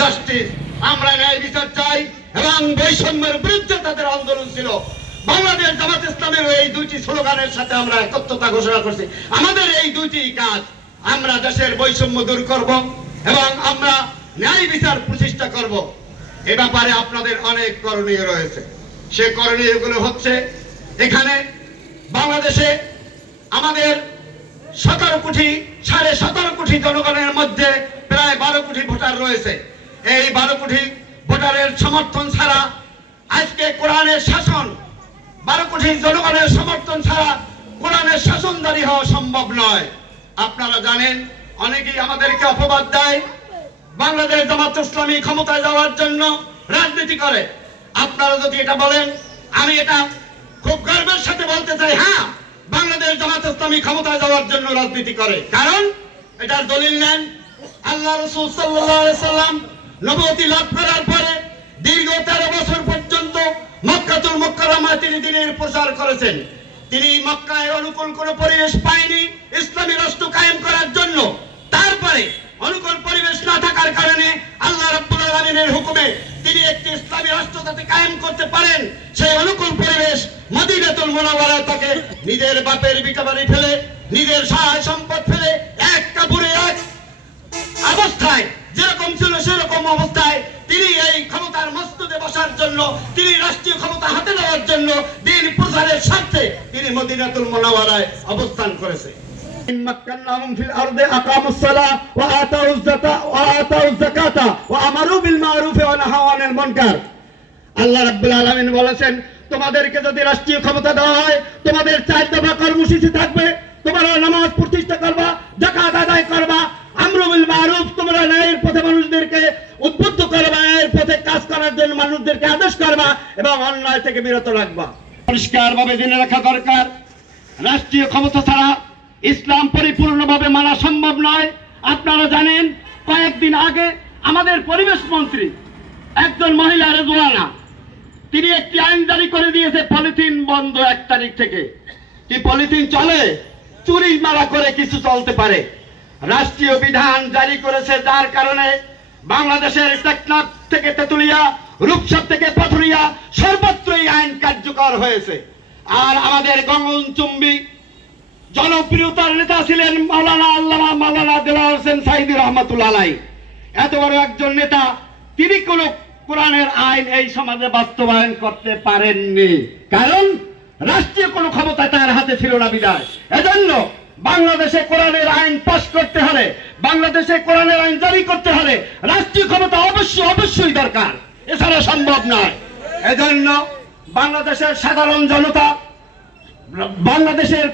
Justice, আমরা ন্যায় বিচার চাই এবং বৈষম্যের বিরুদ্ধে তাদের আন্দোলন ছিল। বাংলাদেশ জামাত ইসলামের এই দুইটি স্লোগানের সাথে আমরা একত্রতা ঘোষণা করছি। আমাদের এই দুইটি কাজ, আমরা দেশের বৈষম্য দূর করব এবং আমরা ন্যায় বিচার প্রতিষ্ঠা করব। এ ব্যাপারে আপনাদের অনেক করণীয় রয়েছে। সে করণীয়গুলো হচ্ছে, এখানে বাংলাদেশে আমাদের 17.5 কোটি জনগণের মধ্যে প্রায় 12 কোটি ভোটার রয়েছে। এই 12 কোটি ভোটারের সমর্থন ছাড়া আজকে কোরআনের শাসন, 12 কোটি জনগণের সমর্থন ছাড়া কোরআনের শাসনদারি হওয়া সম্ভব নয়। আপনারা জানেন, অনেকেই আমাদেরকে অপবাদ দেয় বাংলাদেশ জামাত ইসলামী ক্ষমতায় যাওয়ার জন্য রাজনীতি করে। আপনারা যদি এটা বলেন, আমি এটা খুব গর্বের সাথে বলতে চাই, হ্যাঁ, বাংলাদেশ জামাত ইসলামী ক্ষমতায় যাওয়ার জন্য রাজনীতি করে। কারণ এটার দলিল নেন, আল্লাহ রাসূল সাল্লাল্লাহু আলাইহি সাল্লাম নবুয়তি লাভ করার পরে দীর্ঘ 13 বছর পর্যন্ত মক্কাতুল মুকাররমায় তিনি দ্বীনের প্রচার করেছেন। তিনি মক্কায় অনুকূল কোনো পরিবেশ পায়নি ইসলামী রাষ্ট্র কায়েম করার জন্য। তারপরে অনুকূল পরিবেশ না থাকার কারণে আল্লাহ রাব্বুল আলামিনের হুকুমে তিনি একটি ইসলামী রাষ্ট্র যাতে কায়েম করতে পারেন, সেই অনুকূল পরিবেশ মদিনাতুল মুনাওয়ারায় তাকে নিজের বাপের ভিটাবাড়ি ফেলে, নিজের সহায় সম্পদ ফেলে, এক কাপড়ে এক অবস্থায় যেরকম ছিল সেরকম অবস্থায় তিনি এই ক্ষমতার মস্তদে বসার জন্য, তিনি রাষ্ট্রীয় ক্ষমতা হাতে নেওয়ার জন্য দ্বীন প্রচারের স্বার্থে তিনি মদিনাতুল মুনাওয়ারায় অবস্থান করেছে। مكناهم في الأرض أقاموا الصلاة وآتوا الزكاة وأمروا بالمعروف ونهوا عن المنكر। আল্লাহ রাব্বুল আলামিন বলেছেন, তোমাদেরকে যদি রাষ্ট্রীয় ক্ষমতা দেওয়া হয়, তোমাদের 4 দফা কর্মসূচি থাকবে। তোমরা নামাজ প্রতিষ্ঠা করবা, যাকাত আদায় করবা, আমরু বিল মারুফ, তোমরা ন্যায়ের পথে মানুষদেরকে উদ্বুদ্ধ করবা, ন্যায়ের পথে কাজ করার জন্য মানুষদেরকে আদেশ করবা এবং অন্যায় থেকে বিরত রাখবা। পরিষ্কারভাবে জেনে রাখা দরকার, রাষ্ট্রীয় ক্ষমতা ছাড়া ইসলাম পরিপূর্ণভাবে মানা সম্ভব নয়। আপনারা জানেন, কয়েকদিন আগে আমাদের পরিবেশ মন্ত্রী একজন মহিলা রেজওয়ানা, তিনি একটি আইন জারি করে দিয়েছে, পলিথিন বন্ধ 1 তারিখ থেকে। কি পলিথিন চলে? চুরি মারা করে কিছু চলতে পারে। রাষ্ট্রীয় বিধান জারি করেছে, যার কারণে বাংলাদেশের টেকনাফ থেকে তেতুলিয়া, রূপসা থেকে পাথুরিয়া সর্বত্রই আইন কার্যকর হয়েছে। আর আমাদের গগনচুম্বী জনপ্রিয়তার নেতা ছিলেন মাওলানা দেওয়ার হোসেন সাইদি রহমাতুল্লাহ আলাইহি। এত বড় একজন নেতা, তিনি কোন কোরআনের আইন এই সমাজে বাস্তবায়ন করতে পারেননি, কারণ রাষ্ট্রীয় কোন ক্ষমতা তার হাতে ছিল না বিধায়। এজন্য বাংলাদেশে কোরআনের আইন পাশ করতে হলে, বাংলাদেশে কোরআনের আইন জারি করতে হলে রাষ্ট্রীয় ক্ষমতা অবশ্যই দরকার, এছাড়া সম্ভব নয়। এজন্য বাংলাদেশের সাধারণ জনতা, বাংলাদেশের